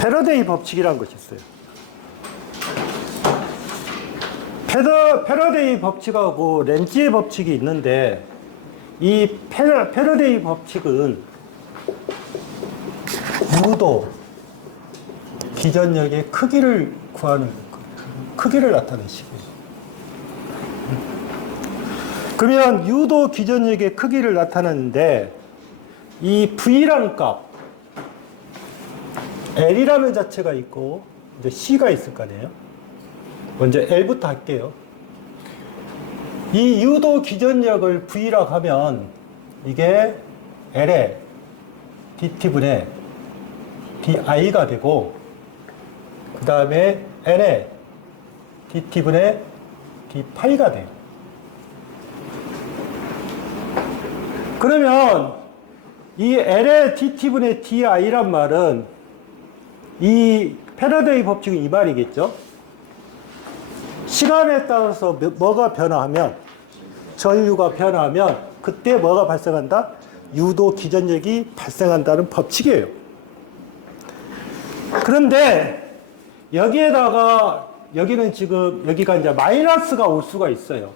패러데이 법칙이라는 것이 있어요. 패러데이 법칙하고 렌즈의 법칙이 있는데, 이 패러데이 법칙은 유도 기전력의 크기를 구하는, 크기를 나타내는 식이에요. 그러면 유도 기전력의 크기를 나타내는데, 이 V라는 값, L이라는 자체가 있고, 이제 C가 있을 거 아니에요? 먼저 L부터 할게요. 이 유도 기전력을 V라고 하면, 이게 L의 dt분의 di가 되고, 그 다음에 N의 dt분의 d파이가 돼요. 그러면 이 L의 dt분의 di란 말은 이 패러데이 법칙은 이 말이겠죠. 시간에 따라서 뭐가 변화하면, 전류가 변화하면 그때 뭐가 발생한다? 유도 기전력이 발생한다는 법칙이에요. 그런데 여기에다가 여기는 지금 여기가 이제 마이너스가 올 수가 있어요.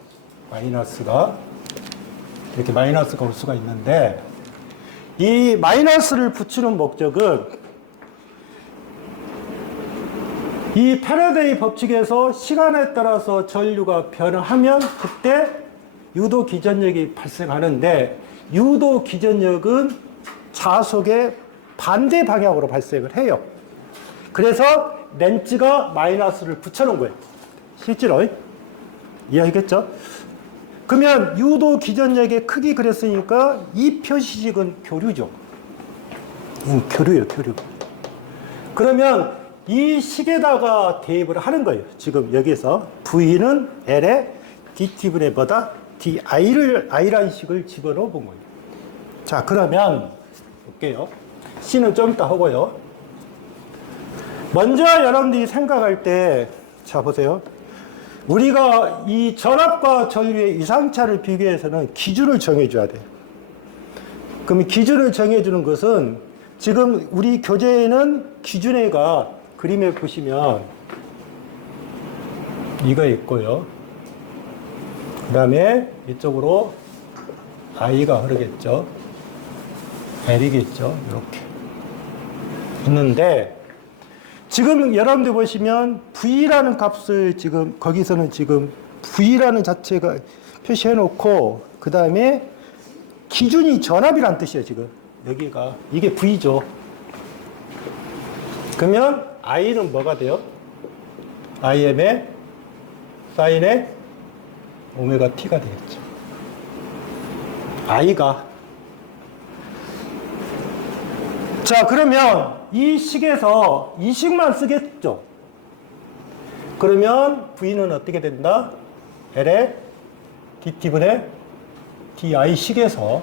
마이너스가 이렇게 마이너스가 올 수가 있는데, 이 마이너스를 붙이는 목적은 이 패러데이 법칙에서 시간에 따라서 전류가 변화하면 그때 유도 기전력이 발생하는데, 유도 기전력은 자속의 반대 방향으로 발생을 해요. 그래서 렌즈가 마이너스를 붙여놓은 거예요. 실제로. 이해하겠죠? 그러면 유도 기전력의 크기 그랬으니까 이 표시식은 교류죠. 교류예요, 교류. 그러면 이 식에다가 대입을 하는 거예요. 지금 여기서 V는 L의 dt분의 뭐다? di라는 식을 집어넣어 본 거예요. 자, 그러면 볼게요. C는 좀 이따 하고요. 먼저 여러분들이 생각할 때, 자, 보세요. 우리가 이 전압과 전류의 이상차를 비교해서는 기준을 정해줘야 돼요. 그럼 기준을 정해주는 것은 지금 우리 교재에는 기준애가 그림에 보시면 이거 있고요. 그 다음에 이쪽으로 I가 흐르겠죠. L이겠죠. 이렇게 있는데, 지금 여러분들 보시면 V라는 값을 지금 거기서는 지금 V라는 자체가 표시해 놓고, 그 다음에 기준이 전압이란 뜻이에요. 지금 여기가 이게 V죠. 그러면 I는 뭐가 돼요? IM의 사인의 오메가 T가 되겠죠. I가. 자, 그러면 이 식에서 이 식만 쓰겠죠. 그러면 V는 어떻게 된다? L의 dt분의 di 식에서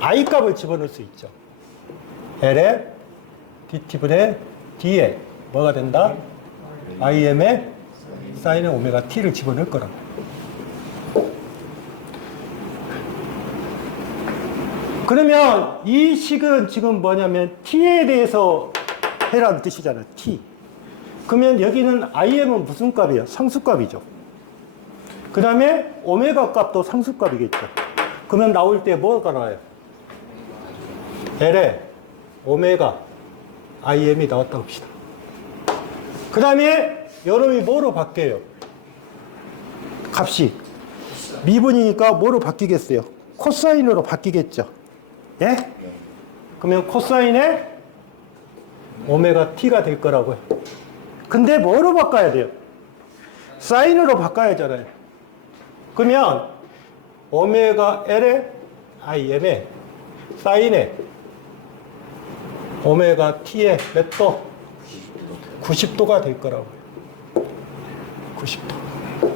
I 값을 집어넣을 수 있죠. L의 dt분의 d에 뭐가 된다? IM의 사인의 오메가 t를 집어넣을 거라고. 그러면 이 식은 지금 뭐냐면 t에 대해서 해라는 뜻이잖아요. t. 그러면 여기는 IM은 무슨 값이에요? 상수값이죠. 그 다음에 오메가 값도 상수값이겠죠. 그러면 나올 때 뭐가 나와요? L의 오메가 IM이 나왔다고 합시다. 그 다음에 여름이 뭐로 바뀌어요? 값이 미분이니까 뭐로 바뀌겠어요? 코사인으로 바뀌겠죠. 예? 그러면 코사인의 오메가 t가 될 거라고요. 근데 뭐로 바꿔야 돼요? 사인으로 바꿔야 하잖아요. 그러면 오메가 L의 IM의 사인의 오메가 t의 몇 도? 90도가 될 거라고요. 90도.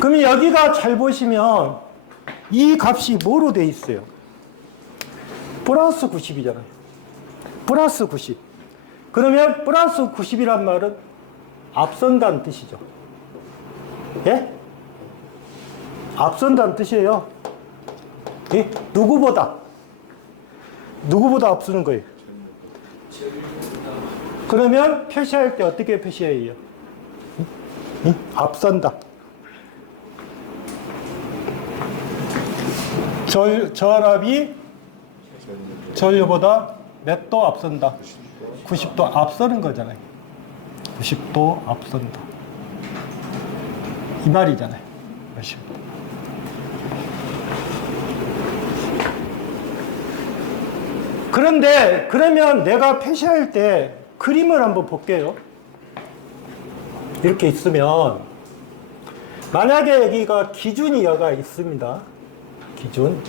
그러면 여기가 잘 보시면 이 값이 뭐로 돼 있어요? 플러스 90이잖아요. 플러스 90. 그러면 플러스 90이란 말은 앞선다는 뜻이죠. 예? 앞선다는 뜻이에요. 예? 누구보다. 누구보다 앞서는 거예요. 그러면 표시할 때 어떻게 표시해요? 응? 앞선다. 저압이 전류보다 몇 도 앞선다? 90도 앞서는 거잖아요. 90도 앞선다. 이 말이잖아요. 90도. 그런데 그러면 내가 표시할 때 그림을 한번 볼게요. 이렇게 있으면 만약에 여기가 기준이 여가 있습니다. 기준.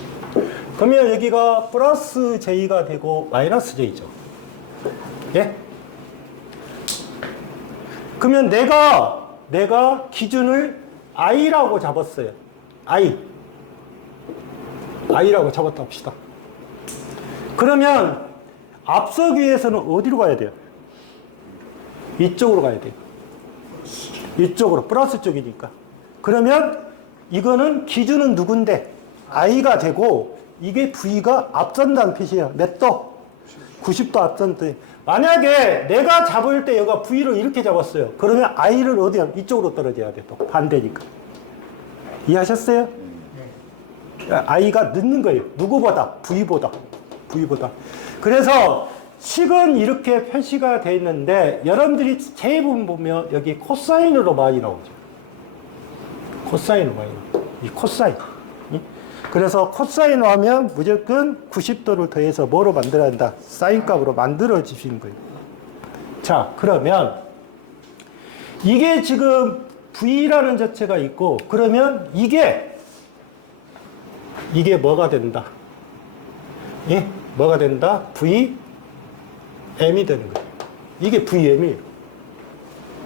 그러면 여기가 플러스 J가 되고 마이너스 J죠. 예? 그러면 내가 기준을 I라고 잡았어요. I라고 잡았다 합시다. 그러면 앞서기 위해서는 어디로 가야 돼요? 이쪽으로 가야 돼요. 이쪽으로, 플러스 쪽이니까. 그러면 이거는 기준은 누군데? I가 되고 이게 V가 앞선다는 표시예요. 몇 도? 90도 앞선다. 만약에 내가 잡을 때 얘가 V를 이렇게 잡았어요. 그러면 I를 어디야? 이쪽으로 떨어져야 돼. 또 반대니까. 이해하셨어요? I가 늦는 거예요. 누구보다? V보다. 그래서 식은 이렇게 표시가 되어 있는데 여러분들이 대부분 보면 여기 코사인으로 많이 나오죠. 코사인으로 많이 나오죠. 이 코사인. 그래서 코사인으로 하면 무조건 90도를 더해서 뭐로 만들어야 한다? 사인 값으로 만들어 주시는 거예요. 자, 그러면 이게 지금 V라는 자체가 있고 그러면 이게 뭐가 된다? 예? 뭐가 된다? VM이 되는 거예요. 이게 VM이에요.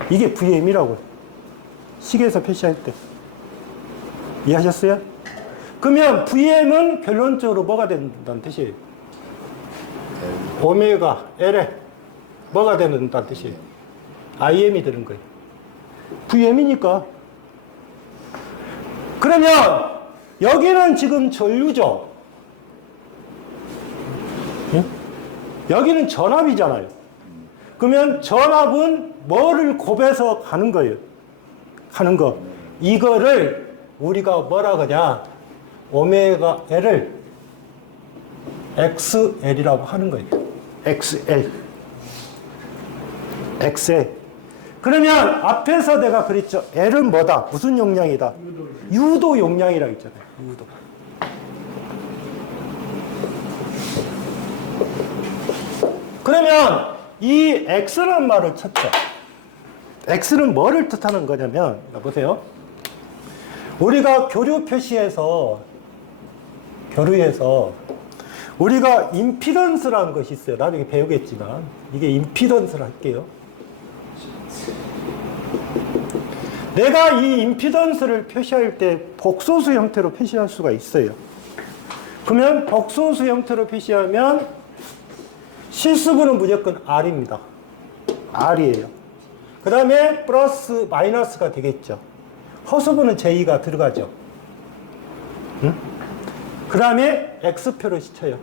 이게 VM이라고요. 식에서 표시할 때. 이해하셨어요? 그러면 VM은 결론적으로 뭐가 된다는 뜻이에요? 오메가 L에 뭐가 된다는 뜻이에요? IM이 되는 거예요. VM이니까. 그러면 여기는 지금 전류죠. 응? 여기는 전압이잖아요. 그러면 전압은 뭐를 곱해서 가는 거예요? 가는 거. 이거를 우리가 뭐라 그러냐? 오메가 L을 XL이라고 하는 거예요. XL. 그러면 앞에서 내가 그랬죠. L은 뭐다? 무슨 용량이다? 유도 용량이라고 했잖아요. 유도. 그러면 이 X라는 말을 쳤죠. X는 뭐를 뜻하는 거냐면, 보세요. 우리가 교류에서 우리가 임피던스라는 것이 있어요. 나중에 배우겠지만 이게 임피던스를 할게요. 내가 이 임피던스를 표시할 때 복소수 형태로 표시할 수가 있어요. 그러면 복소수 형태로 표시하면 실수분은 무조건 R입니다. R이에요. 그 다음에 플러스 마이너스가 되겠죠. 허수분은 J가 들어가죠. 응? 그 다음에 X표를 시켜요.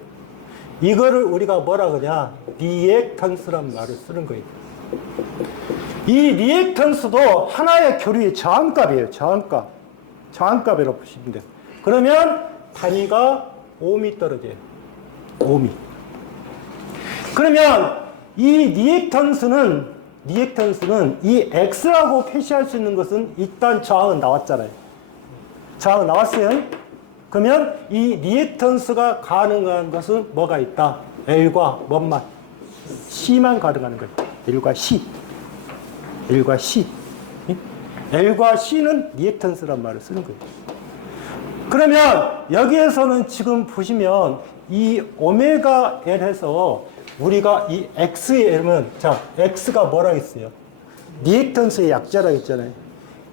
이거를 우리가 뭐라 그러냐? 리액턴스란 말을 쓰는 거예요. 이 리액턴스도 하나의 교류의 저항값이에요. 저항값이라고 보시면 돼요. 그러면 단위가 ohm이 떨어져요. ohm이. 그러면 이 리액턴스는 이 X라고 표시할 수 있는 것은 일단 저항은 나왔잖아요. 저항은 나왔어요. 그러면 이 리액턴스가 가능한 것은 뭐가 있다? L과 뭐만? C만 가능한 거예요. L과 C. L과 C는 리액턴스란 말을 쓰는 거예요. 그러면 여기에서는 지금 보시면 이 오메가 L에서 우리가 이 XL은, 자, X가 뭐라 했어요? 리액턴스의 약자라고 했잖아요.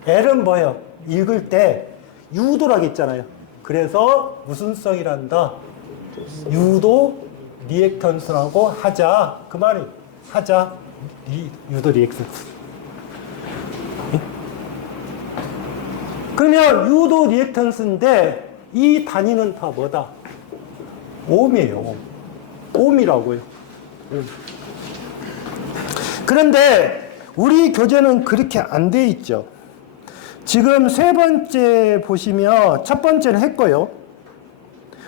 L은 뭐예요? 읽을 때 유도라고 했잖아요. 그래서 무슨 성이란다? 유도 리액턴스라고 하자. 그 말이 하자. 유도 리액턴스. 그러면 유도 리액턴스인데 이 단위는 다 뭐다? ohm이에요. 옴이라고요. 그런데 우리 교재는 그렇게 안 돼 있죠. 지금 세 번째 보시면 첫 번째는 했고요.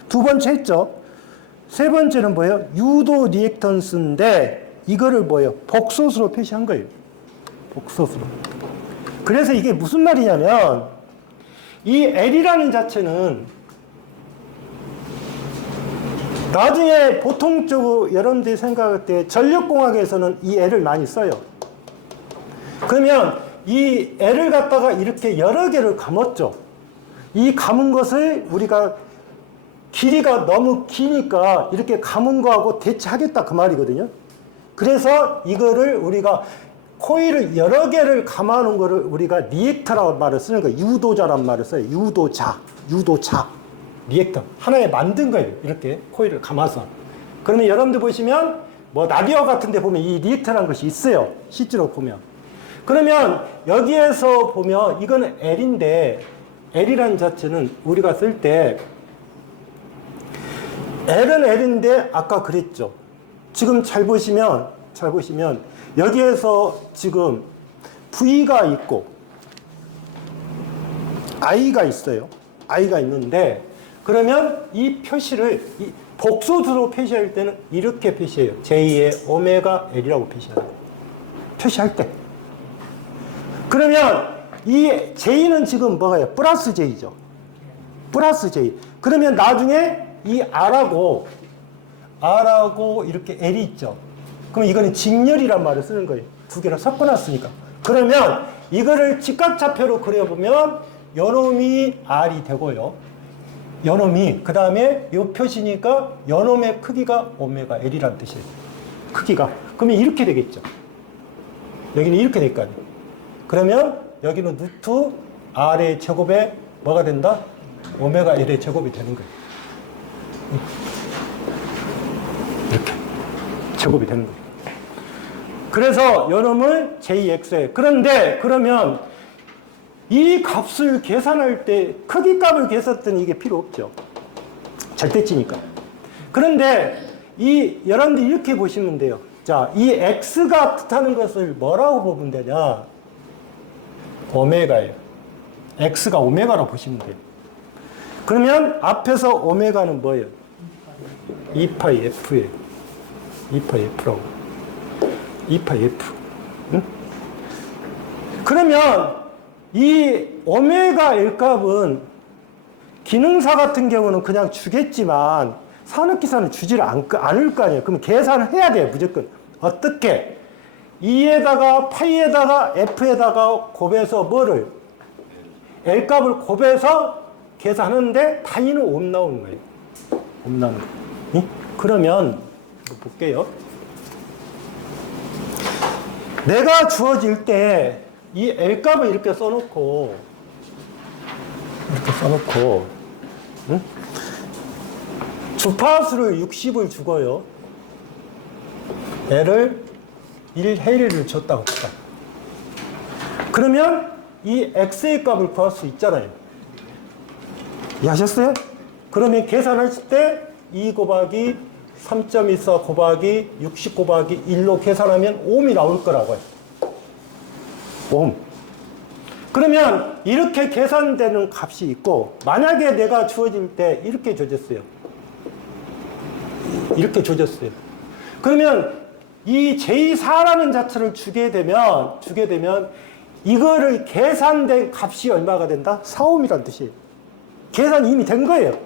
두 번째 했죠. 세 번째는 뭐예요? 유도 리액턴스인데 이거를 뭐예요? 복소수로 표시한 거예요. 복소수로. 그래서 이게 무슨 말이냐면 이 L이라는 자체는 나중에 보통적으로 여러분들이 생각할 때 전력공학에서는 이 L을 많이 써요. 그러면 이 L을 갖다가 이렇게 여러 개를 감았죠. 이 감은 것을 우리가 길이가 너무 기니까 이렇게 감은 거하고 대체하겠다 그 말이거든요. 그래서 이거를 우리가 코일을 여러 개를 감아놓은 거를 우리가 리액터라고 말을 쓰는 거예요. 유도자란 말을 써요. 유도자, 리액터. 하나에 만든 거예요. 이렇게 코일을 감아서. 그러면 여러분들 보시면 뭐 라디오 같은 데 보면 이 리액터라는 것이 있어요. 실제로 보면. 그러면 여기에서 보면 이거는 L인데 L이라는 자체는 우리가 쓸 때 L은 L인데 아까 그랬죠. 지금 잘 보시면 여기에서 지금 V가 있고 I가 있어요. I가 있는데 그러면 이 표시를 이 복소수로 표시할 때는 이렇게 표시해요. J의 오메가 L이라고 표시할 때. 그러면 이 J는 지금 뭐가요? 플러스 J죠. 플러스 J. 그러면 나중에 이 R하고 이렇게 L이 있죠. 그럼 이거는 직렬이란 말을 쓰는 거예요. 두 개를 섞어놨으니까. 그러면 이거를 직각좌표로 그려보면 요놈이 R이 되고요. 요놈이 그 다음에 요 표시니까 요놈의 크기가 오메가 L이라는 뜻이에요. 크기가. 그러면 이렇게 되겠죠. 여기는 이렇게 될 거 아니에요. 그러면 여기는 루트 R의 제곱에 뭐가 된다? 오메가 L의 제곱이 되는 거예요. 이렇게 제곱이 되는 거예요. 그래서 요놈을 JX에. 그런데 그러면 이 값을 계산할 때 크기 값을 계산할 때는 이게 필요 없죠. 절대치니까. 그런데 이 여러분들 이렇게 보시면 돼요. 자, 이 X가 뜻하는 것을 뭐라고 보면 되냐? 오메가예요. X가 오메가라고 보시면 돼요. 그러면 앞에서 오메가는 뭐예요? 2파이 F예요. 2파이 F라고. 2파이 F. 응? 그러면 이 오메가 L 값은 기능사 같은 경우는 그냥 주겠지만 산업기사는 주지를 않을 거 아니에요. 그럼 계산을 해야 돼요. 무조건. 어떻게? 2에다가 파이에다가 F에다가 곱해서 뭐를? L 값을 곱해서 계산하는데 단위는 옴 나오는 거예요. 옴 나오는 거예요. 응? 그러면 볼게요. 내가 주어질 때 이 L 값을 이렇게 써놓고 응? 주파수를 60을 주고요. L을 1해리를 줬다고 합시다. 그러면 이 X의 값을 구할 수 있잖아요. 이해하셨어요? 그러면 계산하실 때 2 곱하기 3.24 곱하기 60 곱하기 1로 계산하면 옴이 나올 거라고요. 옴. 그러면 이렇게 계산되는 값이 있고 만약에 내가 주어질 때 이렇게 줘졌어요. 이렇게 줘졌어요. 그러면 이 J4라는 자체를 주게 되면 이거를 계산된 값이 얼마가 된다? 4옴이란 뜻이에요. 계산이 이미 된 거예요.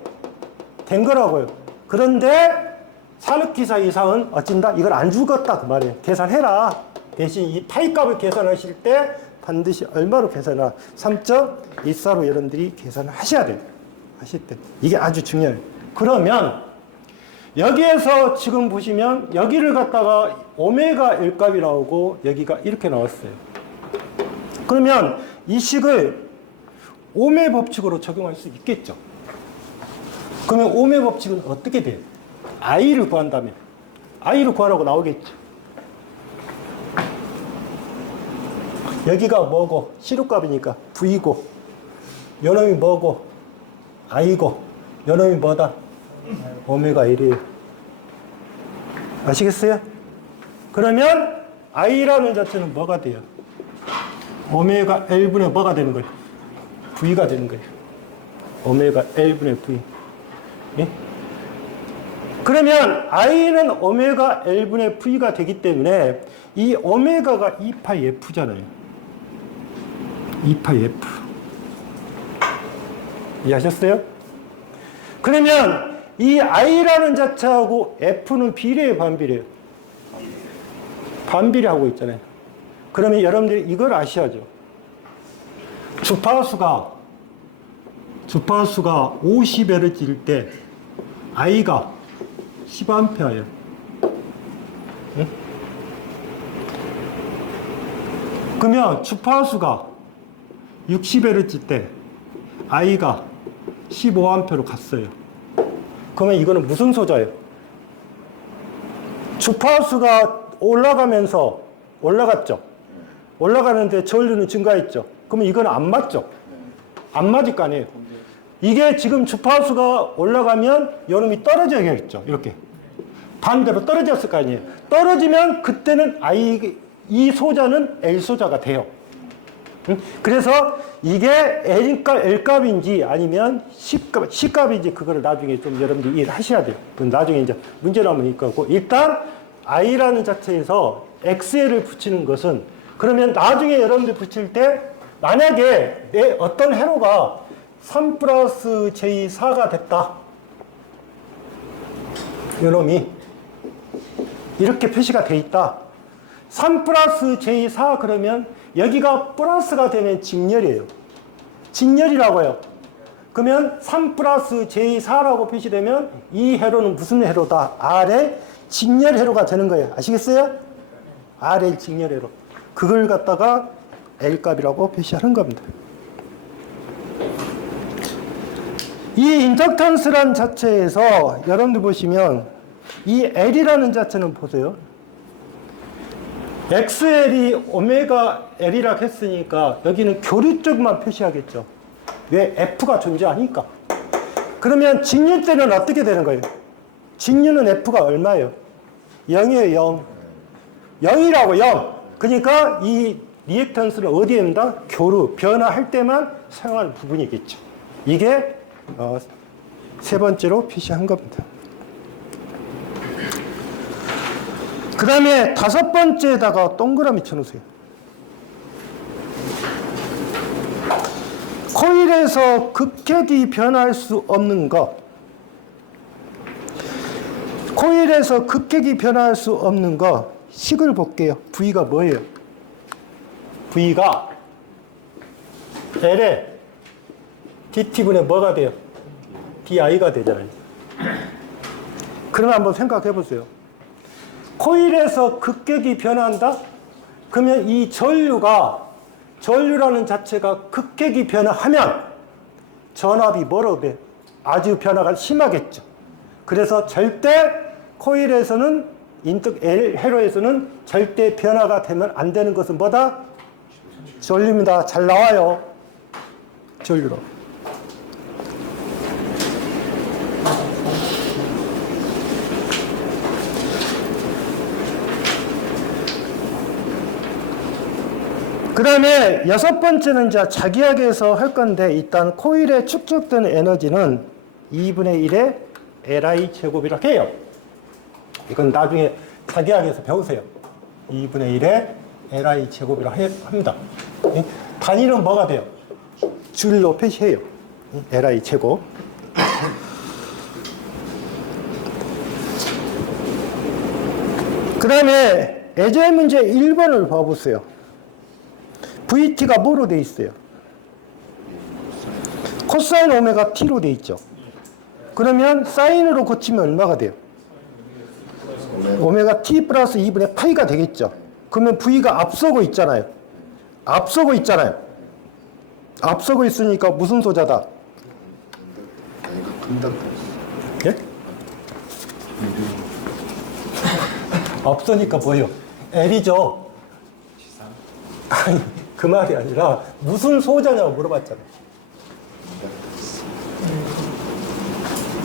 된 거라고요. 그런데 산업기사 이상은 어쩐다? 이걸 안 죽었다 그 말이에요. 계산해라. 대신 이 파이 값을 계산하실 때 반드시 얼마로 계산하라? 3.14로 여러분들이 계산을 하셔야 돼요. 하실 때. 이게 아주 중요해요. 그러면 여기에서 지금 보시면 여기를 갖다가 오메가 L 값이 나오고 여기가 이렇게 나왔어요. 그러면 이 식을 오메 법칙으로 적용할 수 있겠죠. 그러면 오메 법칙은 어떻게 돼요? I를 구한다면 I를 구하라고 나오겠죠. 여기가 뭐고? 시루값이니까 V고 요놈이 뭐고? I고 요놈이 뭐다? 오메가 1이에요. 아시겠어요? 그러면 I라는 자체는 뭐가 돼요? 오메가 L분의 뭐가 되는 거예요? V가 되는 거예요. 오메가 L분의 V. 예? 그러면 I는 오메가 L분의 V가 되기 때문에 이 오메가가 2파이 F잖아요. 2파이 F. 이해하셨어요? 그러면 이 I라는 자체하고 F는 비례해요, 반비례해요? 반비례하고 있잖아요. 그러면 여러분들이 이걸 아셔야죠. 주파수가 50Hz일 때 I가 10A예요. 응? 그러면 주파수가 60Hz 때 I가 15A로 갔어요. 그러면 이거는 무슨 소자예요? 주파수가 올라갔죠. 올라가는데 전류는 증가했죠. 그러면 이건 안 맞죠. 안 맞을 거 아니에요. 이게 지금 주파수가 올라가면 여름이 떨어져야겠죠. 이렇게 반대로 떨어졌을 거 아니에요. 떨어지면 그때는 이 소자는 L 소자가 돼요. 그래서 이게 L값인지 아니면 C값인지 그거를 나중에 좀 여러분들이 이해를 하셔야 돼요. 그건 나중에 이제 문제 나오면 일 거고, 일단 I라는 자체에서 XL을 붙이는 것은, 그러면 나중에 여러분들 붙일 때 만약에 내 어떤 회로가 3 플러스 J4가 됐다. 요놈이 이렇게 표시가 돼 있다. 3 플러스 J4 그러면 여기가 플러스가 되면 직렬이에요. 직렬이라고요. 그러면 3 플러스 J4라고 표시되면 이 회로는 무슨 회로다? R의 직렬 회로가 되는 거예요. 아시겠어요? R의 직렬 회로. 그걸 갖다가 L값이라고 표시하는 겁니다. 이 인덕턴스란 자체에서 여러분들 보시면 이 L이라는 자체는 보세요. XL이 오메가 L이라고 했으니까 여기는 교류 쪽만 표시하겠죠. 왜? F가 존재하니까. 그러면 직류 때는 어떻게 되는 거예요? 직류는 F가 얼마예요? 0이에요, 0. 0이라고, 0. 그러니까 이 리액턴스는 어디에 있는다? 교류, 변화할 때만 사용하는 부분이겠죠. 이게 세 번째로 표시한 겁니다. 그 다음에 다섯 번째에다가 동그라미 쳐놓으세요. 코일에서 극핵이 변할 수 없는 것. 코일에서 극핵이 변할 수 없는 것. 식을 볼게요. V가 뭐예요? V가 L에 DT분의 뭐가 돼요? DI가 되잖아요. 그러면 한번 생각해 보세요. 코일에서 극핵이 변한다? 그러면 이 전류라는 자체가 극핵이 변화하면 전압이 뭐라고 돼? 아주 변화가 심하겠죠. 그래서 절대 코일에서는 L 회로에서는 절대 변화가 되면 안 되는 것은 뭐다? 전류입니다. 잘 나와요. 전류로. 그 다음에 여섯 번째는 이제 자기학에서 할 건데, 일단 코일에 축적되는 에너지는 2분의 1의 Li 제곱이라고 해요. 이건 나중에 자기학에서 배우세요. 2분의 1의 Li 제곱이라고 합니다. 단위는 뭐가 돼요? 줄로 표시해요. Li 제곱. 그 다음에 예제 문제 1번을 봐보세요. VT가 뭐로 돼 있어요? 코사인 오메가 T로 돼 있죠. 그러면 사인으로 고치면 얼마가 돼요? 오메가 T 플러스 2분의 파이가 되겠죠. 그러면 V가 앞서고 있잖아요. 앞서고 있으니까 무슨 소자다? 예? 앞서니까 뭐예요? L이죠. 아니, 그 말이 아니라 무슨 소자냐고 물어봤잖아요.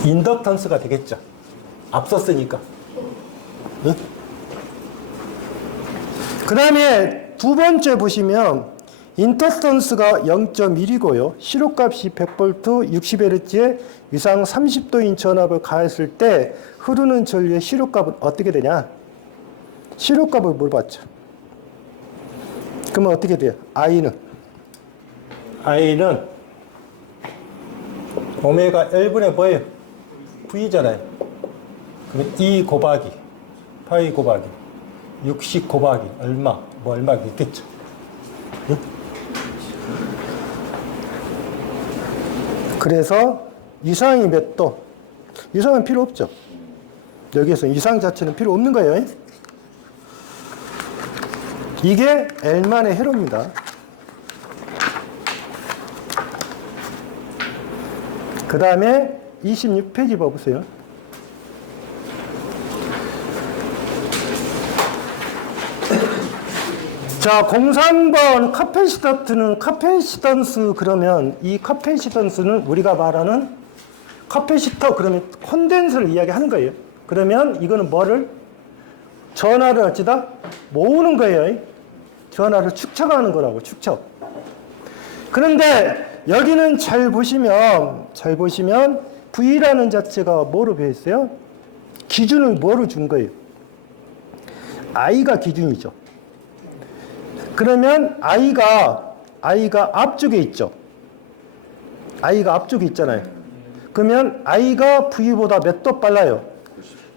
인덕턴스가 되겠죠. 앞섰으니까. 응? 그 다음에 두 번째 보시면 인터스턴스가 0.1이고요. 시로값이 100V 60Hz에 위상 30도인 전압을 가했을 때 흐르는 전류의 시로값은 어떻게 되냐? 시로값을 물어봤죠. 그러면 어떻게 돼요? I는 오메가 L분의 뭐예요? V잖아요. 그러면 E 곱하기 파이 곱하기 60 곱하기 얼마? 뭐 얼마 있겠죠. 응? 그래서 이상이 몇 도? 이상은 필요 없죠. 여기에서 이상 자체는 필요 없는 거예요. 이게 L만의 회로입니다. 그 다음에 26페이지 봐보세요. 자, 03번 카패시턴스 그러면 이 카패시턴스는 우리가 말하는 카패시터 그러면 콘덴서를 이야기하는 거예요. 그러면 이거는 뭐를? 전하를 어찌다? 모으는 거예요. 전하를 축적하는 거라고, 축적. 그런데 여기는 잘 보시면 V라는 자체가 뭐로 되어 있어요? 기준을 뭐로 준 거예요? I가 기준이죠. 그러면 I가 앞쪽에 있죠. I가 앞쪽에 있잖아요. 그러면 I가 V보다 몇 도 빨라요?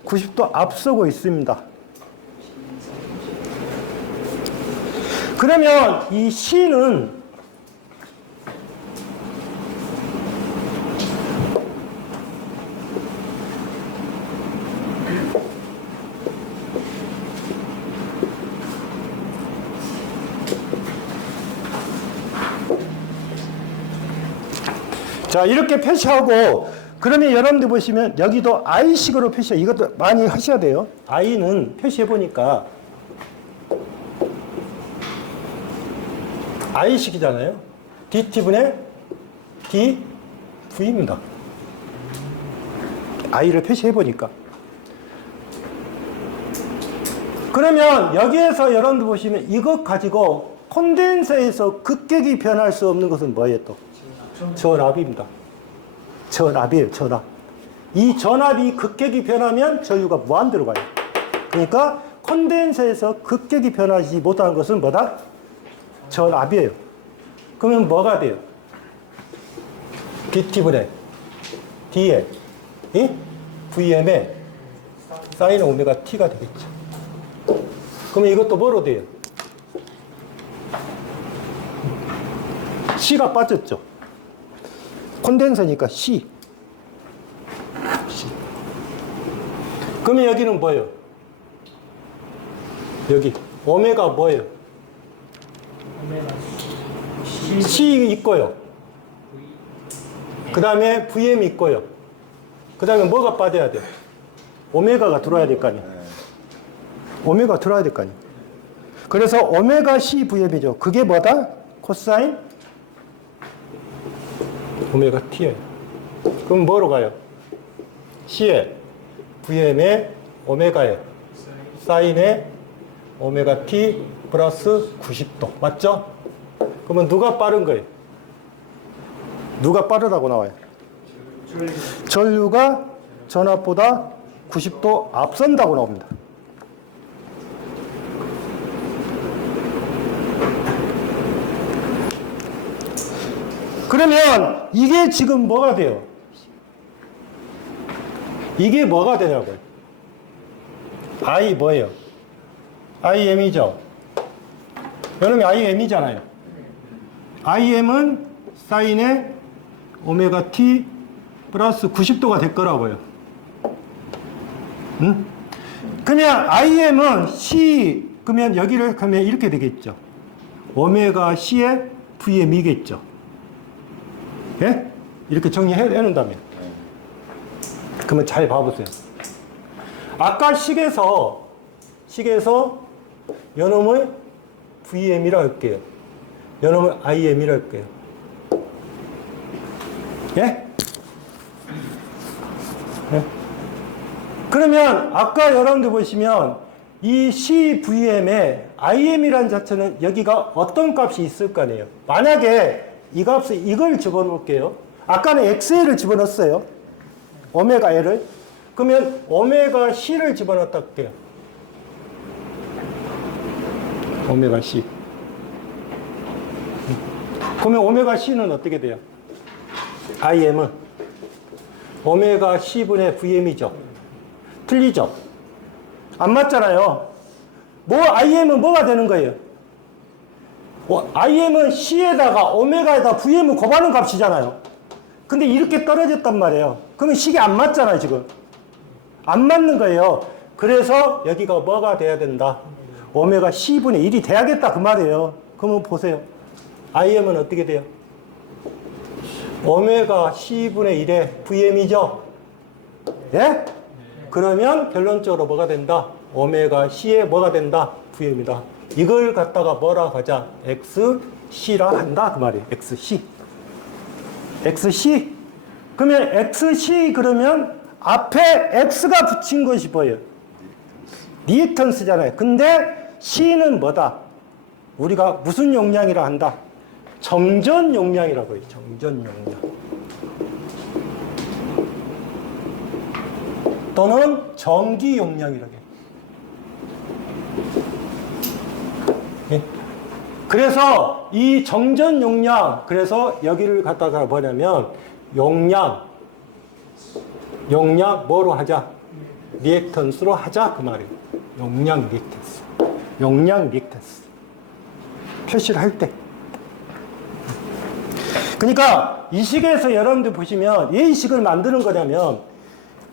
90도 앞서고 있습니다. 그러면 이 C는 자, 이렇게 표시하고, 그러면 여러분들 보시면 여기도 I식으로 표시해요. 이것도 많이 하셔야 돼요. I는 표시해보니까 I식이잖아요. DT분의 DV입니다. I를 표시해보니까. 그러면 여기에서 여러분들 보시면 이것 가지고 콘덴서에서 극격이 변할 수 없는 것은 뭐예요 또? 전압입니다. 전압이에요, 전압. 이 전압이 극격이 변하면 전류가 무한대로 가요. 그러니까 콘덴서에서 극격이 변하지 못하는 것은 뭐다? 전압이에요. 그러면 뭐가 돼요? DT분의 D에 Vm에 사인 오메가 T가 되겠죠. 그러면 이것도 뭐로 돼요? C가 빠졌죠. 콘덴서니까 C. 그러면 여기는 뭐예요? 여기 오메가 뭐예요? C 있고요. 그 다음에 VM 있고요. 그 다음에 뭐가 빠져야 돼요? 오메가가 들어와야 될 거 아니에요. 오메가 들어와야 될 거 아니에요. 그래서 오메가 C VM이죠. 그게 뭐다? 코사인 오메가 T예요. 그럼 뭐로 가요? C에 VM에 오메가에 사인에 오메가 T 플러스 90도. 맞죠? 그러면 누가 빠른 거예요? 누가 빠르다고 나와요? 전류가 전압보다 90도 앞선다고 나옵니다. 그러면 이게 지금 뭐가 돼요? 이게 뭐가 되냐고요? I 뭐예요? IM이죠? 여러분 IM이잖아요. IM은 사인의 오메가 T 플러스 90도가 될 거라고요. 응? 그러면 IM은 C, 그러면 여기를 가면 이렇게 되겠죠. 오메가 C의 VM이겠죠. 예? 이렇게 정리해 놓는다면. 그러면 잘 봐보세요. 아까 식에서 요놈을 VM이라 할게요. 요놈을 IM이라 할게요. 예? 예? 그러면 아까 여러분들 보시면 이 CVM에 IM이라는 자체는 여기가 어떤 값이 있을 거 아니에요. 만약에 이 값을 이걸 집어넣을게요. 아까는 XL을 집어넣었어요. 오메가 L을. 그러면 오메가 C를 집어넣었다 할게요. 오메가 C. 그러면 오메가 C는 어떻게 돼요? IM은 오메가 C분의 VM이죠. 틀리죠? 안 맞잖아요. IM은 뭐가 되는 거예요? IM은 C에다가 오메가에다 VM을 곱하는 값이잖아요. 근데 이렇게 떨어졌단 말이에요. 그러면 식이 안 맞잖아요, 지금. 안 맞는 거예요. 그래서 여기가 뭐가 돼야 된다? 오메가 C분의 1이 돼야겠다, 그 말이에요. 그러면 보세요. IM은 어떻게 돼요? 오메가 C분의 1의 VM이죠? 예? 그러면 결론적으로 뭐가 된다? 오메가 C에 뭐가 된다? VM이다. 이걸 갖다가 뭐라 하자? XC라 한다. 그 말이에요. XC. XC. 그러면 XC 그러면 앞에 X가 붙인 것이 뭐예요? 리액턴스잖아요. 근데 C는 뭐다? 우리가 무슨 용량이라 한다? 정전 용량이라고 해요. 정전 용량. 또는 전기 용량이라고 해요. 예? 그래서 이 정전 용량, 그래서 여기를 갖다가 뭐냐면 용량 뭐로 하자? 리액턴스로 하자 그 말이에요. 용량 리액턴스 표시를 할 때. 그러니까 이 식에서 여러분들 보시면 왜 이 식을 만드는 거냐면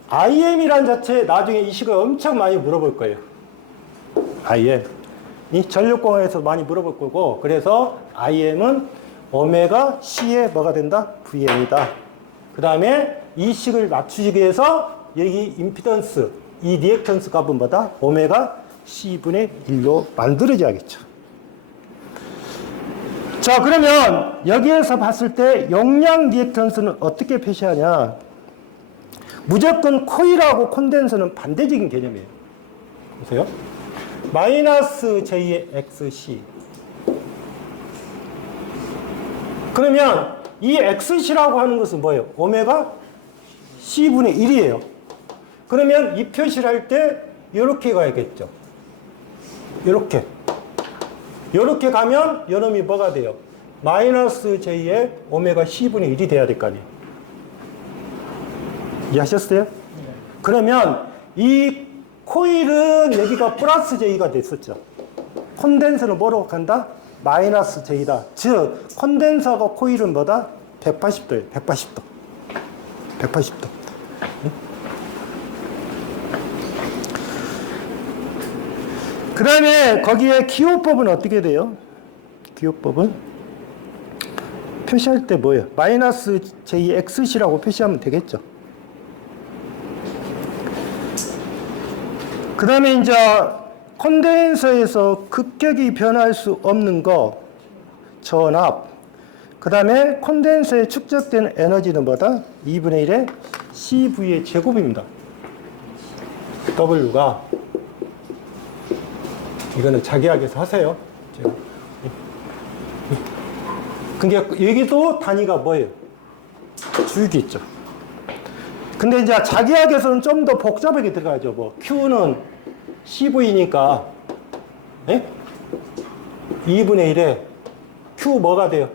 IM이란 자체 나중에 이 식을 엄청 많이 물어볼 거예요. IM. 이 전력공학에서 많이 물어볼 거고, 그래서 IM은 오메가 C에 뭐가 된다? VM이다. 그 다음에 이 식을 맞추기 위해서 여기 임피던스, 이 리액턴스 값은 뭐다? 오메가 C분의 1로 만들어져야겠죠. 자, 그러면 여기에서 봤을 때 용량 리액턴스는 어떻게 표시하냐? 무조건 코일하고 콘덴서는 반대적인 개념이에요. 보세요. 마이너스 J의 XC. 그러면 이 XC라고 하는 것은 뭐예요? 오메가 C분의 1이에요. 그러면 이 표시를 할 때 이렇게 가야겠죠. 이렇게. 이렇게 가면 이놈이 뭐가 돼요? 마이너스 J의 오메가 C분의 1이 돼야 될 거 아니에요. 이해하셨어요? 네. 그러면 이 코일은 여기가 플러스 J가 됐었죠. 콘덴서는 뭐로 간다? 마이너스 J다. 즉 콘덴서가 코일은 뭐다? 180도예요. 180도. 180도. 그 다음에 거기에 기호법은 어떻게 돼요? 기호법은 표시할 때 뭐예요? 마이너스 JXC라고 표시하면 되겠죠. 그 다음에 이제 콘덴서에서 급격히 변할 수 없는 거 전압. 그 다음에 콘덴서에 축적되는 에너지는 뭐다? 2분의 1의 CV의 제곱입니다. W가 이거는 자기학에서 하세요. 그러니까 여기도 단위가 뭐예요? 주기있죠. 근데 이제 자기학에서는 좀 더 복잡하게 들어가죠. 뭐 Q는 CV니까 2분의 1에 Q 뭐가 돼요?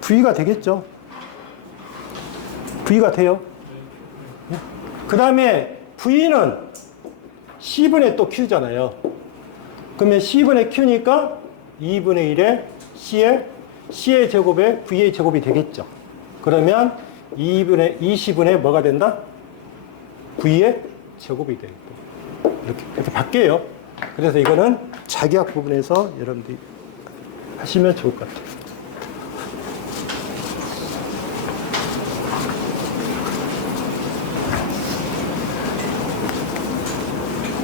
V가 되겠죠. V가 돼요. 그 다음에 V는 C분의 또 Q잖아요. 그러면 C분의 Q니까 2분의 1에 C의 제곱에 V의 제곱이 되겠죠. 그러면 20분의 뭐가 된다? V의 제곱이 되겠다. 이렇게 바뀌어요. 그래서 이거는 자기학 부분에서 여러분들이 하시면 좋을 것 같아요.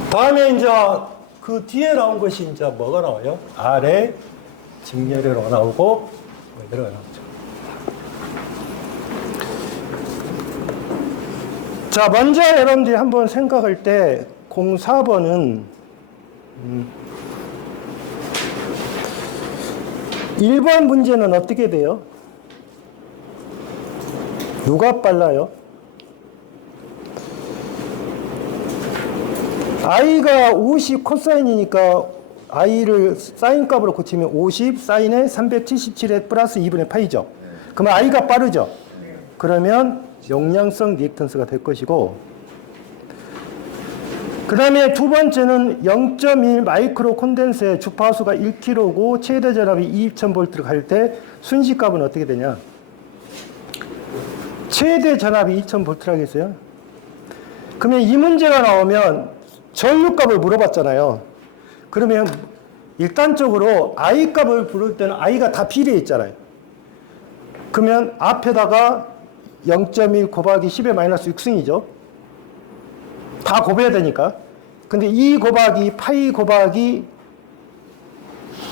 다음에 이제 그 뒤에 나온 것이 이제 뭐가 나와요? 아래 직렬회로 나오고 이대로 나오죠. 자, 먼저 여러분들이 한번 생각할 때 04번은 1번 문제는 어떻게 돼요? 누가 빨라요? i가 50 코사인이니까 i를 사인 값으로 고치면 50 사인에 377에 플러스 2분의 파이죠. 그러면 i가 빠르죠. 그러면 용량성 리액턴스가 될 것이고, 그 다음에 두 번째는 0.1 마이크로 콘덴서의 주파수가 1kg고 최대 전압이 2000V를 갈 때 순시값은 어떻게 되냐? 최대 전압이 2000V라고 했어요. 그러면 이 문제가 나오면 전류값을 물어봤잖아요. 그러면 일단적으로 I 값을 부를 때는 I가 다 비례해 있잖아요. 그러면 앞에다가 0.1 곱하기 10의 마이너스 6승이죠. 다 곱해야 되니까. 근데 2 곱하기 파이 곱하기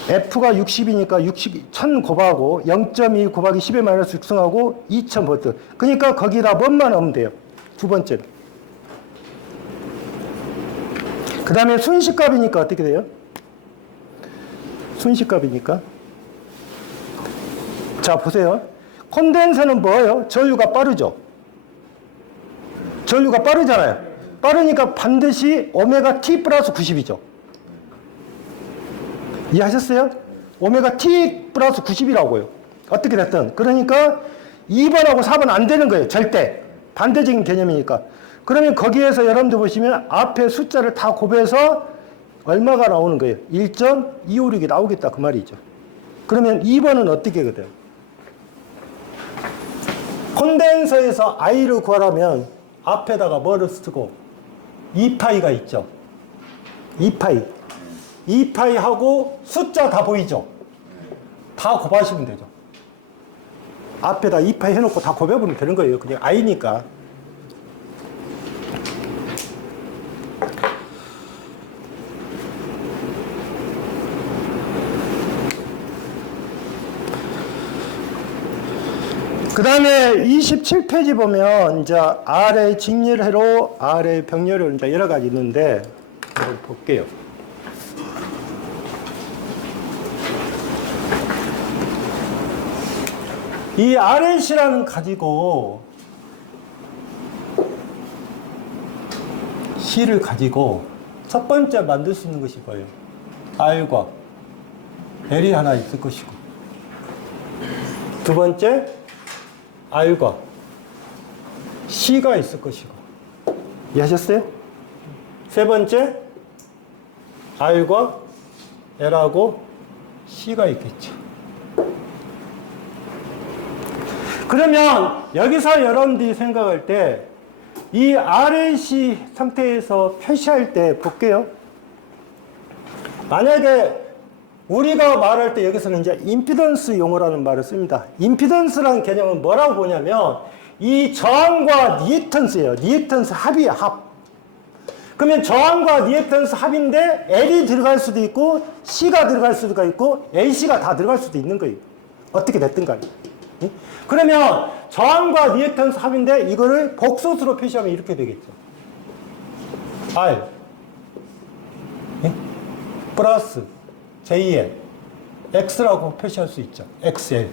F가 60이니까 1000 곱하고 0.2 곱하기 10의 마이너스 6승하고 2000V. 그러니까 거기다 뭔만 넣으면 돼요. 두 번째는. 그 다음에 순시값이니까 어떻게 돼요? 순시값이니까. 자, 보세요. 콘덴서는 뭐예요? 전류가 빠르죠? 전류가 빠르잖아요. 빠르니까 반드시 오메가 T 플러스 90이죠. 이해하셨어요? 오메가 T 플러스 90이라고요. 어떻게 됐든. 그러니까 2번하고 4번 안 되는 거예요. 절대. 반대적인 개념이니까. 그러면 거기에서 여러분들 보시면 앞에 숫자를 다 곱해서 얼마가 나오는 거예요? 1.256이 나오겠다. 그 말이죠. 그러면 2번은 어떻게 하거든? 콘덴서에서 I를 구하려면 앞에다가 뭐를 쓰고 2파이가 있죠. 2파이. 2파이하고 숫자 다 보이죠? 다 곱하시면 되죠. 앞에다 2파이 해놓고 다 곱해보면 되는 거예요. 그냥 I니까. 그 다음에 27페이지 보면 이제 R의 직렬회로 R의 병렬로 이제 여러 가지 있는데 한번 볼게요. 이 RLC라는 가지고 C를 가지고 첫 번째 만들 수 있는 것이 뭐예요? R과 L이 하나 있을 것이고, 두 번째 R과 C가 있을 것이고. 이해하셨어요? 세 번째 R과 L하고 C가 있겠죠. 그러면 여기서 여러분들이 생각할 때 이 RLC 상태에서 표시할 때 볼게요. 만약에 우리가 말할 때 여기서는 이제 임피던스 용어라는 말을 씁니다. 임피던스라는 개념은 뭐라고 보냐면 이 저항과 리액턴스예요. 리액턴스 합이에요. 합. 그러면 저항과 리액턴스 합인데 L이 들어갈 수도 있고 C가 들어갈 수도 있고 AC가 다 들어갈 수도 있는 거예요. 어떻게 됐든 간에. 그러면 저항과 리액턴스 합인데 이거를 복소수로 표시하면 이렇게 되겠죠. R 플러스 JL X라고 표시할 수 있죠. XL.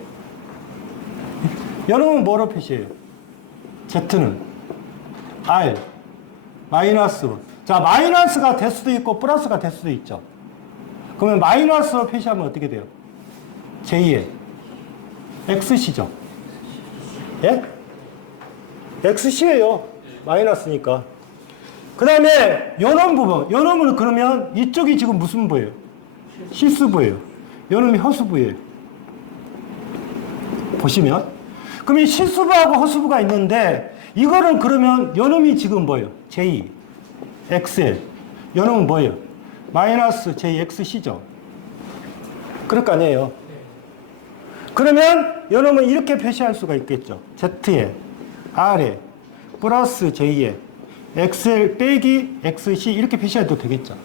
여러분 뭐로 표시해요? Z는 R 마이너스. 자, 마이너스가 될 수도 있고 플러스가 될 수도 있죠. 그러면 마이너스로 표시하면 어떻게 돼요? JL XC죠. 예? XC예요. 마이너스니까. 그 다음에 요놈 부분. 요놈은 그러면 이쪽이 지금 무슨 부예요? 실수부예요. 요놈이 허수부예요. 보시면. 그럼 이 실수부하고 허수부가 있는데 이거는 그러면 요놈이 지금 뭐예요? J, XL. 요놈은 뭐예요? 마이너스 JXC죠. 그럴 거 아니에요. 그러면 요놈은 이렇게 표시할 수가 있겠죠. Z에 R에 플러스 J에 XL 빼기 XC 이렇게 표시해도 되겠죠.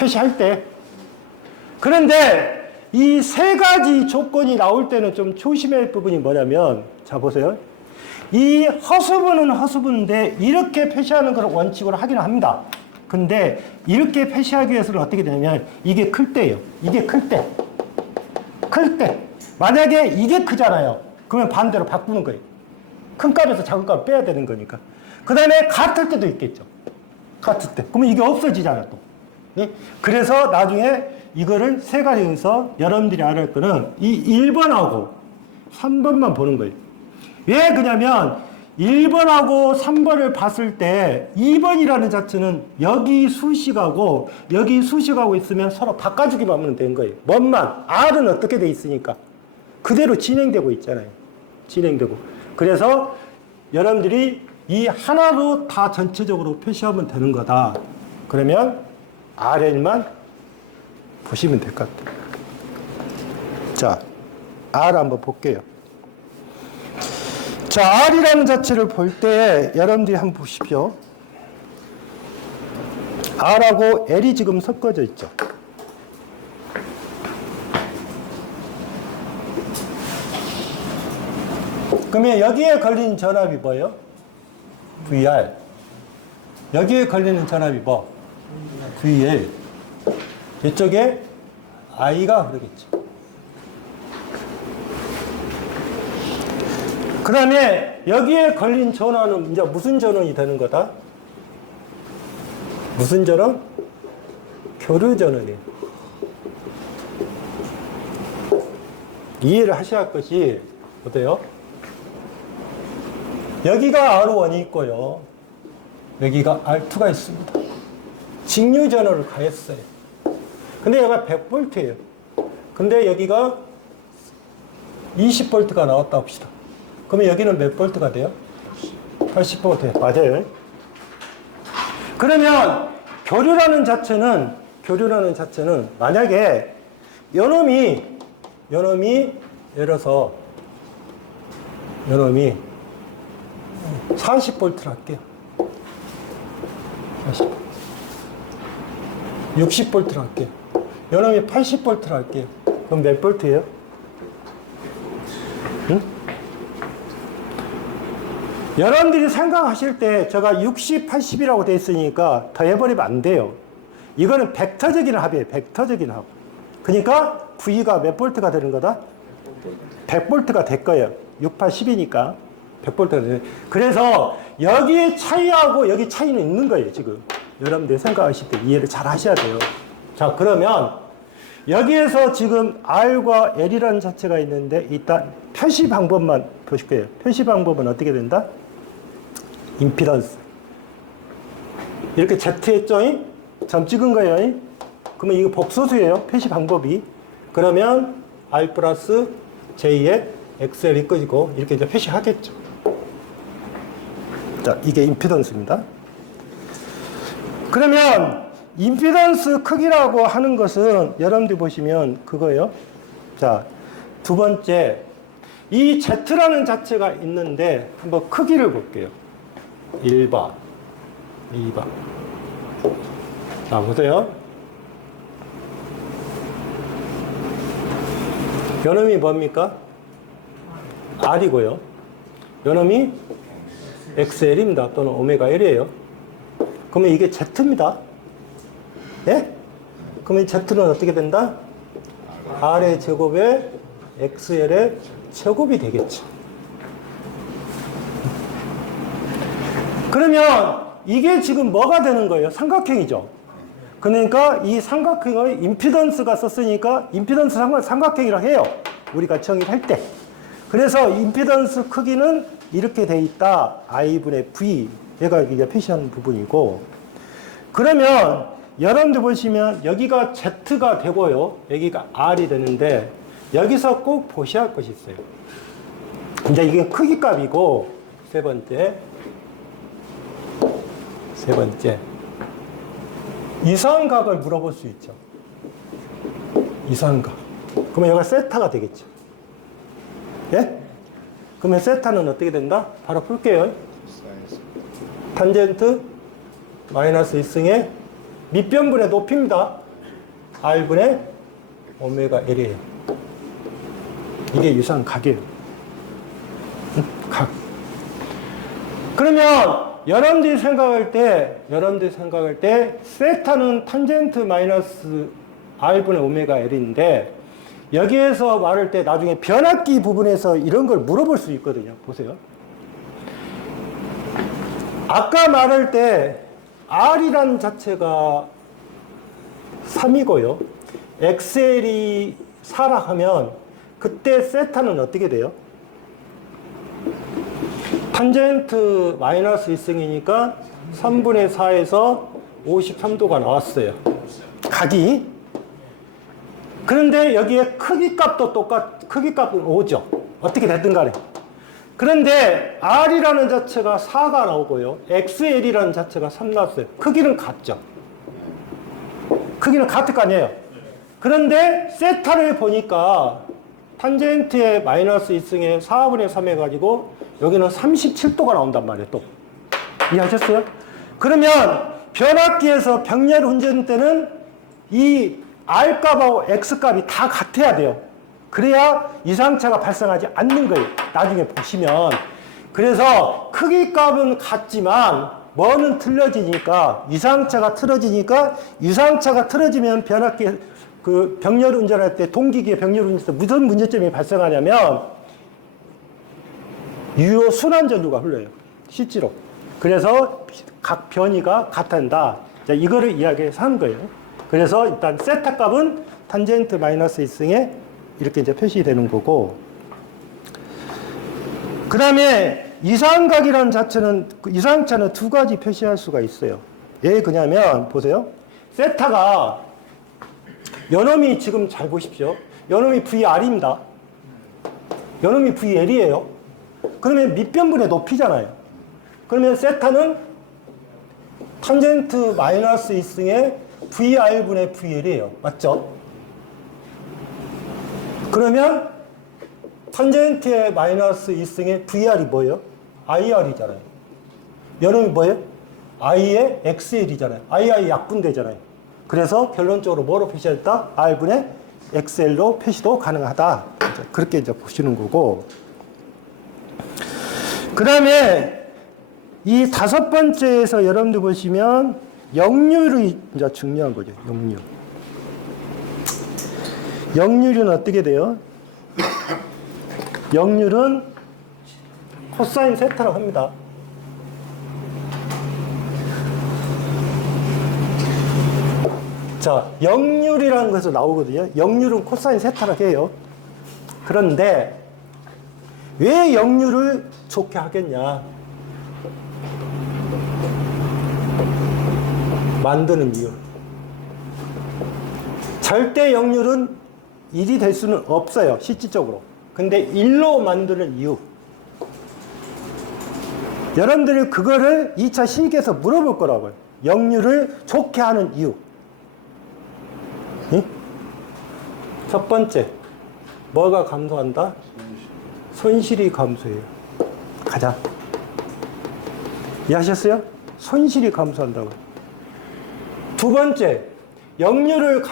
표시할 때. 그런데 이 세 가지 조건이 나올 때는 좀 조심할 부분이 뭐냐면, 자 보세요. 이 허수분은 허수분인데 이렇게 표시하는 걸 원칙으로 하긴 합니다. 근데 이렇게 표시하기 위해서는 어떻게 되냐면 이게 클 때예요. 이게 클 때. 클 때. 만약에 이게 크잖아요. 그러면 반대로 바꾸는 거예요. 큰 값에서 작은 값을 빼야 되는 거니까. 그 다음에 같을 때도 있겠죠. 같을 때. 그러면 이게 없어지잖아요, 또. 네? 그래서 나중에 이거를 세 가지에서 여러분들이 알아야 할 거는 이 1번하고 3번만 보는 거예요. 왜 그러냐면 1번하고 3번을 봤을 때 2번이라는 자체는 여기 수식하고 여기 수식하고 있으면 서로 바꿔주기만 하면 되는 거예요. 뭔만 R은 어떻게 돼 있으니까 그대로 진행되고 있잖아요. 진행되고. 그래서 여러분들이 이 하나로 다 전체적으로 표시하면 되는 거다. 그러면 RL만 보시면 될 것 같아요. 자, R 한번 볼게요. 자, R이라는 자체를 볼 때 여러분들이 한번 보십시오. R하고 L이 지금 섞어져 있죠. 그러면 여기에 걸리는 전압이 뭐예요? VR. 여기에 걸리는 전압이 뭐? VL. 이쪽에 I가 흐르겠죠. 그 다음에 여기에 걸린 전원은 이제 무슨 전원이 되는 거다? 무슨 전원? 교류 전원이에요. 이해를 하셔야 할 것이 어때요? 여기가 R1이 있고요. 여기가 R2가 있습니다. 직류 전원을 가했어요. 근데 여기가 100V예요. 근데 여기가 20V가 나왔다 합시다. 그러면 여기는 몇 볼트가 돼요? 80V. 맞아요. 그러면 교류라는 자체는 만약에 요놈이 예를 들어서 요놈이 40V를 할게요. 60V를 할게요. 요놈이 80V를 할게요. 그럼 몇 볼트예요? 응? 여러분들이 생각하실 때 제가 60, 80이라고 돼 있으니까 더해버리면 안 돼요. 이거는 벡터적인 합이에요. 벡터적인 합. 그러니까 V가 몇 볼트가 되는 거다? 100볼트가 될 거예요. 6, 8, 10이니까 100볼트가 되는. 그래서 여기 차이하고 여기 차이는 있는 거예요. 지금 여러분들이 생각하실 때 이해를 잘 하셔야 돼요. 자, 그러면 여기에서 지금 R과 L이라는 자체가 있는데 일단 표시 방법만 보실 거예요. 표시 방법은 어떻게 된다? 임피던스. 이렇게 Z 했죠? 점 찍은 거예요. 그러면 이거 복소수예요. 표시 방법이. 그러면 R 플러스 J에 XL이 꺼지고 이렇게 이제 표시하겠죠. 자, 이게 임피던스입니다. 그러면 임피던스 크기라고 하는 것은 여러분들 보시면 그거예요. 자, 두 번째. 이 Z라는 자체가 있는데 한번 크기를 볼게요. 1바, 2바. 자, 보세요. 요놈이 뭡니까? R이고요. 요놈이 XL입니다. 또는 오메가 L이에요. 그러면 이게 Z입니다. 예? 그러면 Z는 어떻게 된다? R의 제곱에 XL의 제곱이 되겠죠. 그러면 이게 지금 뭐가 되는 거예요? 삼각형이죠. 그러니까 이 삼각형의 임피던스가 썼으니까 임피던스 삼각형이라 해요. 우리가 정의할 때. 그래서 임피던스 크기는 이렇게 돼 있다. I분의 V. 얘가 이제 표시하는 부분이고. 그러면 여러분들 보시면 여기가 Z가 되고요. 여기가 R이 되는데 여기서 꼭 보셔야 할 것이 있어요. 이제 이게 크기 값이고 세 번째 이상각을 물어볼 수 있죠. 이상각. 그러면 여기가 세타가 되겠죠. 예? 그러면 세타는 어떻게 된다? 바로 풀게요. 탄젠트 마이너스 1승의 밑변분의 높이입니다. R분의 오메가 L이에요. 이게 유상각이에요. 각. 그러면 여러분들이 생각할 때 세타는 탄젠트 마이너스 R분의 오메가 L인데 여기에서 말할 때 나중에 변압기 부분에서 이런 걸 물어볼 수 있거든요. 보세요. 아까 말할 때 R이라는 자체가 3이고요. XL이 4라 하면 그때 세타는 어떻게 돼요? 탄젠트 마이너스 1승이니까 3분의 4에서 53도가 나왔어요. 각이. 그런데 여기에 크기 값도 크기 값은 5죠. 어떻게 됐든 간에. 그런데 R이라는 자체가 4가 나오고요. XL이라는 자체가 3 나왔어요. 크기는 같죠. 크기는 같을 거 아니에요. 그런데 세타를 보니까 탄젠트의 마이너스 1승에 4분의 3 해가지고 여기는 37도가 나온단 말이에요. 또 이해하셨어요? 그러면 변압기에서 병렬 운전 때는 이 R값하고 X값이 다 같아야 돼요. 그래야 이상차가 발생하지 않는 거예요. 나중에 보시면. 그래서 크기 값은 같지만 뭐는 틀려지니까 이상차가 틀어지면 변압기 그 병렬 운전할 때 동기기의 병렬 운전에서 무슨 문제점이 발생하냐면 유효 순환 전류가 흘러요. 실제로. 그래서 각 변이가 같단다. 자, 이거를 이야기해서 하는 거예요. 그래서 일단 세타 값은 탄젠트 마이너스 1승에 이렇게 이제 표시되는 거고. 그 다음에 이상각이라는 자체는, 이상차는 두 가지 표시할 수가 있어요. 왜 그냐면, 보세요. 세타가, 요놈이 지금 잘 보십시오. 요놈이 VR입니다. 요놈이 VL이에요. 그러면 밑변분의 높이잖아요. 그러면 세타는 탄젠트 마이너스 1승에 VR분의 VL이에요. 맞죠? 그러면 탄젠트의 마이너스 1승에 VR이 뭐예요? IR이잖아요. 요놈이 뭐예요? I의 XL이잖아요. II 약분되잖아요. 그래서 결론적으로 뭐로 표시했다? R분의 XL로 표시도 가능하다. 그렇게 이제 보시는 거고. 그 다음에 이 다섯 번째에서 여러분들 보시면 역률이 이제 중요한 거죠. 역률. 역률은 어떻게 돼요? 역률은 코사인 세타라고 합니다. 자, 역률이라는 것에서 나오거든요. 역률은 코사인 세타라고 해요. 그런데 왜 역률을 좋게 하겠냐? 만드는 이유. 절대 역률은 1이 될 수는 없어요. 실질적으로. 근데 1로 만드는 이유. 여러분들이 그거를 2차 실기에서 물어볼 거라고요. 역률을 좋게 하는 이유. 응? 첫 번째. 뭐가 감소한다? 손실이 감소해요. 가자. 이해하셨어요? 손실이 감소한다고. 두 번째, 역률을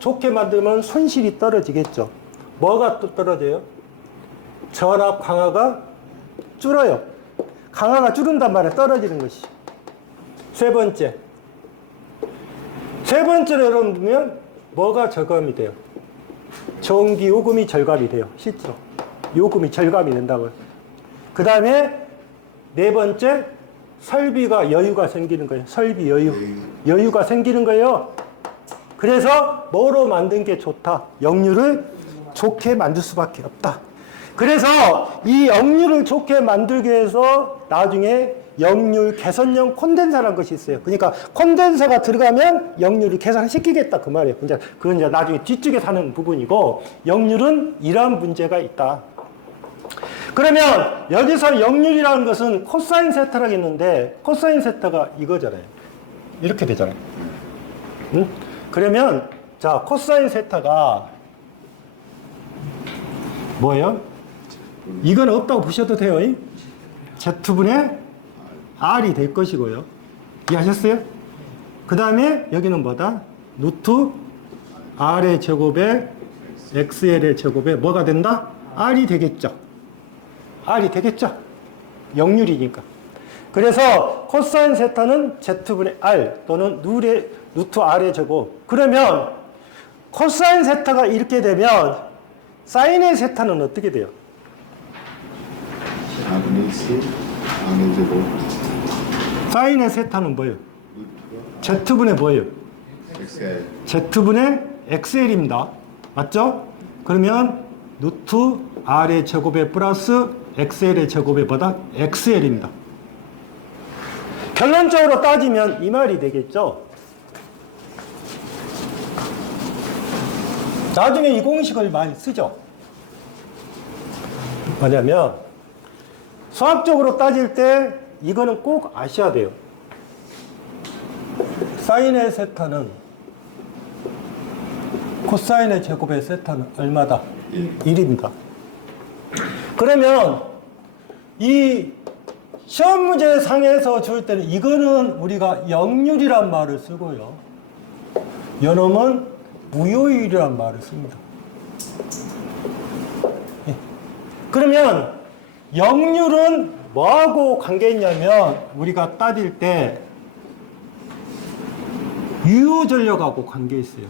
좋게 만들면 손실이 떨어지겠죠. 뭐가 또 떨어져요? 전압 강화가 줄어요. 강화가 줄은단 말이에요. 떨어지는 것이. 세 번째로 여러분 보면 뭐가 절감이 돼요? 전기 요금이 절감이 돼요. 실제로. 요금이 절감이 된다고요. 그 다음에 네 번째, 설비가 여유가 생기는 거예요. 설비 여유가 생기는 거예요. 그래서 뭐로 만든 게 좋다? 역률을 좋게 만들 수밖에 없다. 그래서 이 역률을 좋게 만들기 위해서 나중에 역률 개선형 콘덴서라는 것이 있어요. 그러니까 콘덴서가 들어가면 역률을 개선시키겠다 그 말이에요. 그건 이제 나중에 뒤쪽에 사는 부분이고, 역률은 이러한 문제가 있다. 그러면 여기서 역률이라는 것은 코사인 세타라고 했는데 코사인 세타가 이거잖아요. 이렇게 되잖아요. 응? 그러면 자, 코사인 세타가 뭐예요? 이건 없다고 보셔도 돼요. Z분의 R이 될 것이고요. 이해하셨어요? 그 다음에 여기는 뭐다? 루트 R의 제곱에 XL의 제곱에 뭐가 된다? R이 되겠죠. R이 되겠죠. 역률이니까. 그래서 코사인 세타는 Z분의 R 또는 루트 R의 제곱. 그러면 코사인 세타가 이렇게 되면 사인의 세타는 어떻게 돼요? 4분의 X R의 제곱 사인의 세타는 뭐예요? Z분의 뭐예요? XL Z분의 XL입니다. 맞죠? 그러면 루트 R의 제곱에 플러스 XL의 제곱에 보다 XL입니다. 결론적으로 따지면 이 말이 되겠죠? 나중에 이 공식을 많이 쓰죠? 뭐냐면 수학적으로 따질 때 이거는 꼭 아셔야 돼요. 사인의 세타는 코사인의 제곱의 세타는 얼마다? 1입니다. 그러면 이 시험 문제 상에서 줄 때는 이거는 우리가 역률이란 말을 쓰고요. 요놈은 무효율이란 말을 씁니다. 예. 그러면 역률은 뭐하고 관계 있냐면 우리가 따질 때 유효 전력하고 관계 있어요.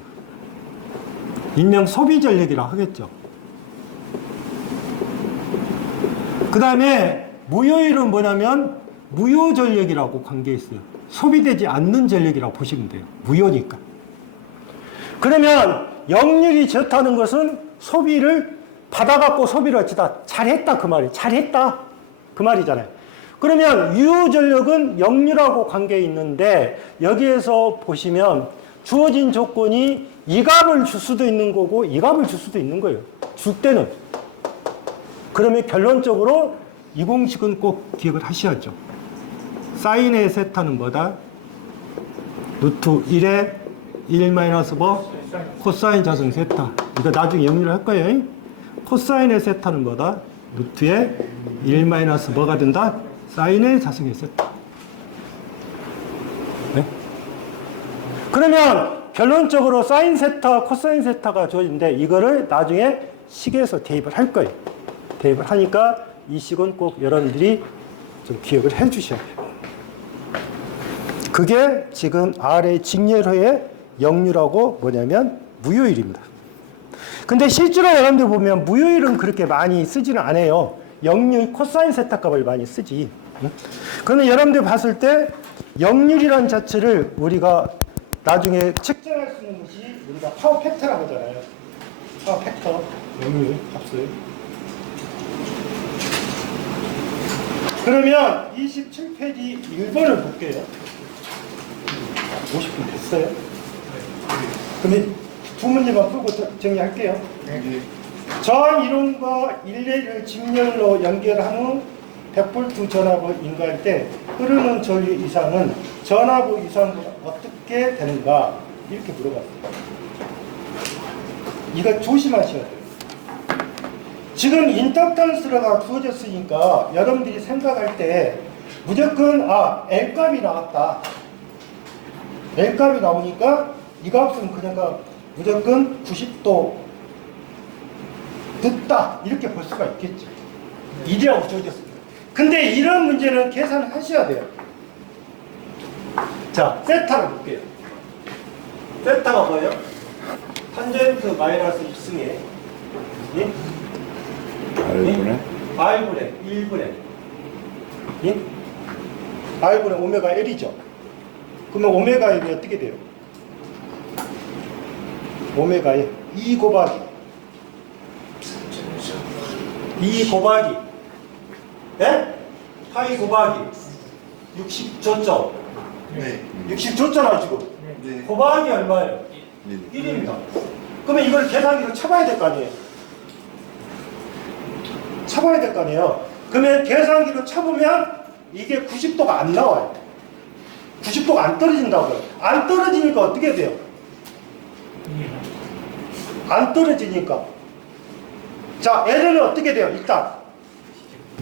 일명 소비 전력이라 하겠죠. 그 다음에 무효율은 뭐냐면 무효 전력이라고 관계 있어요. 소비되지 않는 전력이라고 보시면 돼요. 무효니까. 그러면 역률이 좋다는 것은 소비를 받아갖고 소비를 어찌다 잘했다 그 말이에요. 잘했다 그 말이잖아요. 그러면 유효 전력은 역률하고 관계 있는데 여기에서 보시면 주어진 조건이 이 값을 줄 수도 있는 거고 이 값을 줄 수도 있는 거예요. 줄 때는. 그러면 결론적으로 이 공식은 꼭 기억을 하셔야죠. 사인의 세타는 뭐다? 루트 1에 1 마이너스 뭐? 코사인 자승 세타. 이거 나중에 정리를 할 거예요. 코사인의 세타는 뭐다? 루트에 1 마이너스 뭐가 된다? 사인의 자승의 세타. 네? 그러면 결론적으로 사인 세타, 코사인 세타가 주어지는데 이거를 나중에 식에서 대입을 할 거예요. 대입을 하니까 이 식은 꼭 여러분들이 좀 기억을 해 주셔야 돼요. 그게 지금 R의 직렬호의 역률하고 뭐냐면 무효율입니다. 근데 실제로 여러분들 보면 무효율은 그렇게 많이 쓰지는 않아요. 역률, 코사인 세타 값을 많이 쓰지. 그런데 여러분들 봤을 때 역률이라는 자체를 우리가 나중에 측정할 수 있는 것이 우리가 파워 팩터라고 하잖아요. 파워 팩터, 역률 값을. 그러면 27페이지 1번을 볼게요. 50분 됐어요? 그러면 두 문제만 풀고 정리할게요. 전 이론과 일례를 직렬로 연결한 후 100V 전압을 인가할 때 흐르는 전류 이상은 전압의 이상보다 어떻게 되는가? 이렇게 물어봤어요. 이거 조심하셔야 돼요. 지금 인덕턴스가 주어졌으니까 여러분들이 생각할 때 무조건 L값이 나왔다. L값이 나오니까 이 값은 그냥 무조건 90도 늦다 이렇게 볼 수가 있겠죠. 이리라고 주어졌습니다. 근데 이런 문제는 계산을 하셔야 돼요. 자, 세타를 볼게요. 세타가 뭐예요? 탄젠트 마이너스 1승에 예? R분의 1분의 예? R분의 오메가 L이죠. 그러면 오메가 L이 어떻게 돼요? 오메가 L 2 곱하기 2 곱하기 예? 파이 곱하기 60 줬죠? 네. 60 줬잖아 지금. 네. 곱하기 얼마예요? 1입니다. 그러면 이걸 계산기로 쳐봐야 될 거 아니에요? 쳐봐야 될 거 아니에요? 그러면 계산기로 쳐보면 이게 90도가 안 나와요. 90도가 안 떨어진다고요. 안 떨어지니까 어떻게 돼요? 안 떨어지니까. 자, L은 어떻게 돼요? 일단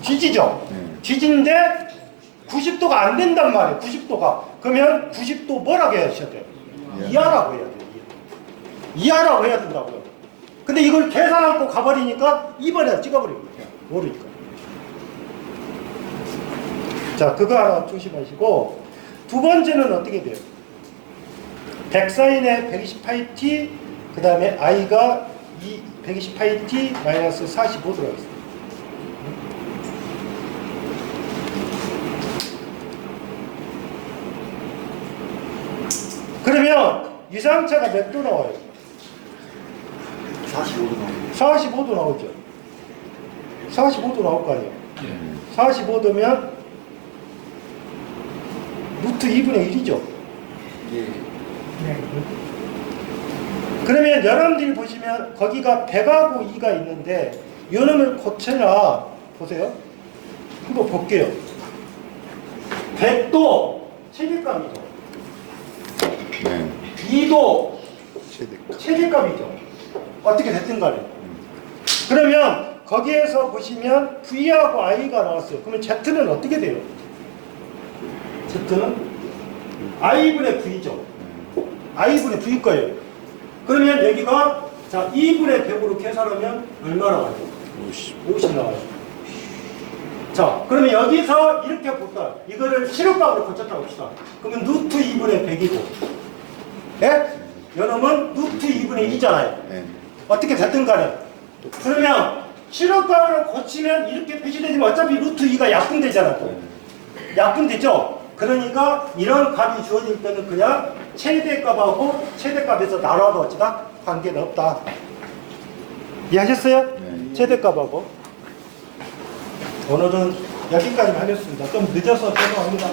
뒤지죠? 뒤지는데 90도가 안 된단 말이에요. 90도가. 그러면 90도 뭐라고 하셔야 돼요? 이하라고 해야 돼요. 이하라고 해야 된다고요. 근데 이걸 계산하고 가버리니까 2번에 찍어버리고 모르니까. 자, 그거 하나 조심하시고, 두 번째는 어떻게 돼요? 100사인에 128t, 그 다음에 i가 128t 마이너스 45 들어갔어요. 그러면 유상차가 몇 도 나와요? 45도 나오고 45도 나오죠. 45도 나올 거 아니에요. 45도면 루트 2분의 1이죠. 예. 그러면 여러분들이 보시면 거기가 100하고 2가 있는데 요놈을 고쳐라. 보세요. 한번 볼게요. 100도 최대값이죠. 네. 2도 최대. 최대값이죠. 어떻게 됐든 간에. 그러면 거기에서 보시면 V하고 I가 나왔어요. 그러면 Z는 어떻게 돼요? Z는 I분의 V죠. I분의 V일 거예요. 그러면 여기가 자 2분의 100으로 계산하면 얼마 나와요? 50 나와요. 자, 그러면 여기서 이렇게 볼까? 이거를 실효값으로 고쳤다고 합시다. 그러면 루트 2분의 100이고, 예? 요놈은 루트 2분의 2잖아요. 네. 어떻게 됐든 간에. 그러면 실효값으로 고치면 이렇게 표시되지만 어차피 루트 2가 약분되잖아요. 약분되죠? 그러니까 이런 값이 주어질 때는 그냥 최대값하고 최대값에서 나눠도 어찌다 관계는 없다. 이해하셨어요? 네. 최대값하고. 오늘은 여기까지 하겠습니다. 좀 늦어서 죄송합니다.